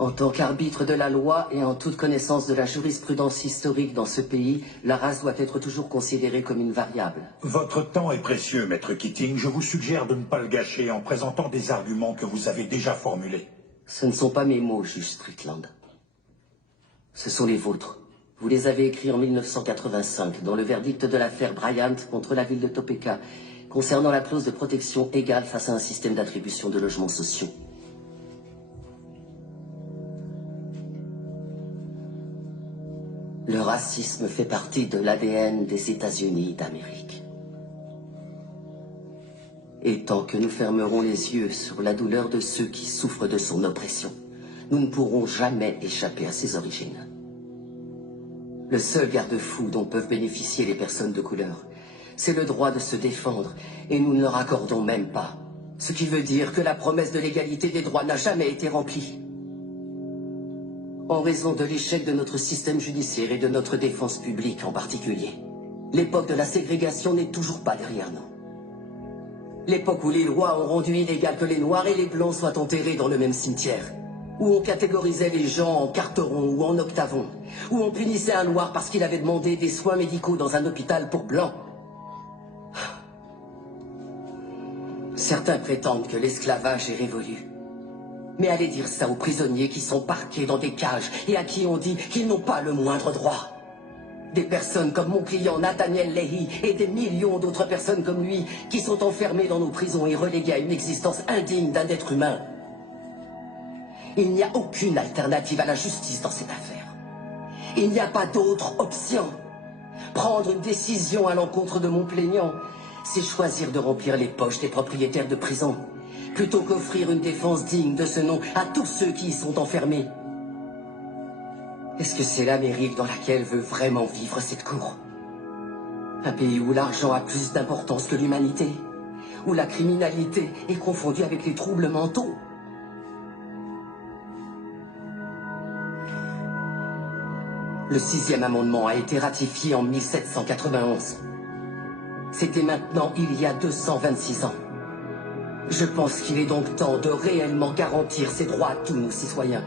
En tant qu'arbitre de la loi et en toute connaissance de la jurisprudence historique dans ce pays, la race doit être toujours considérée comme une variable. Votre temps est précieux, Maître Keating. Je vous suggère de ne pas le gâcher en présentant des arguments que vous avez déjà formulés. Ce ne sont pas mes mots, juge Strickland. Ce sont les vôtres. Vous les avez écrits en 1985 dans le verdict de l'affaire Bryant contre la ville de Topeka, concernant la clause de protection égale face à un système d'attribution de logements sociaux. Le racisme fait partie de l'ADN des États-Unis d'Amérique. Et tant que nous fermerons les yeux sur la douleur de ceux qui souffrent de son oppression, nous ne pourrons jamais échapper à ses origines. Le seul garde-fou dont peuvent bénéficier les personnes de couleur, c'est le droit de se défendre, et nous ne leur accordons même pas. Ce qui veut dire que la promesse de l'égalité des droits n'a jamais été remplie. En raison de l'échec de notre système judiciaire et de notre défense publique en particulier. L'époque de la ségrégation n'est toujours pas derrière nous. L'époque où les lois ont rendu illégal que les Noirs et les Blancs soient enterrés dans le même cimetière. Où on catégorisait les gens en carterons ou en octavons. Où on punissait un Noir parce qu'il avait demandé des soins médicaux dans un hôpital pour Blancs. Certains prétendent que l'esclavage est révolu. Mais allez dire ça aux prisonniers qui sont parqués dans des cages et à qui on dit qu'ils n'ont pas le moindre droit. Des personnes comme mon client Nathaniel Leahy et des millions d'autres personnes comme lui qui sont enfermées dans nos prisons et reléguées à une existence indigne d'un être humain. Il n'y a aucune alternative à la justice dans cette affaire. Il n'y a pas d'autre option. Prendre une décision à l'encontre de mon plaignant, c'est choisir de remplir les poches des propriétaires de prisons, plutôt qu'offrir une défense digne de ce nom à tous ceux qui y sont enfermés. Est-ce que c'est l'Amérique dans laquelle veut vraiment vivre cette cour? Un pays où l'argent a plus d'importance que l'humanité? Où la criminalité est confondue avec les troubles mentaux? Le 6e amendement a été ratifié en 1791. C'était maintenant il y a 226 ans. Je pense qu'il est donc temps de réellement garantir ces droits à tous nos citoyens.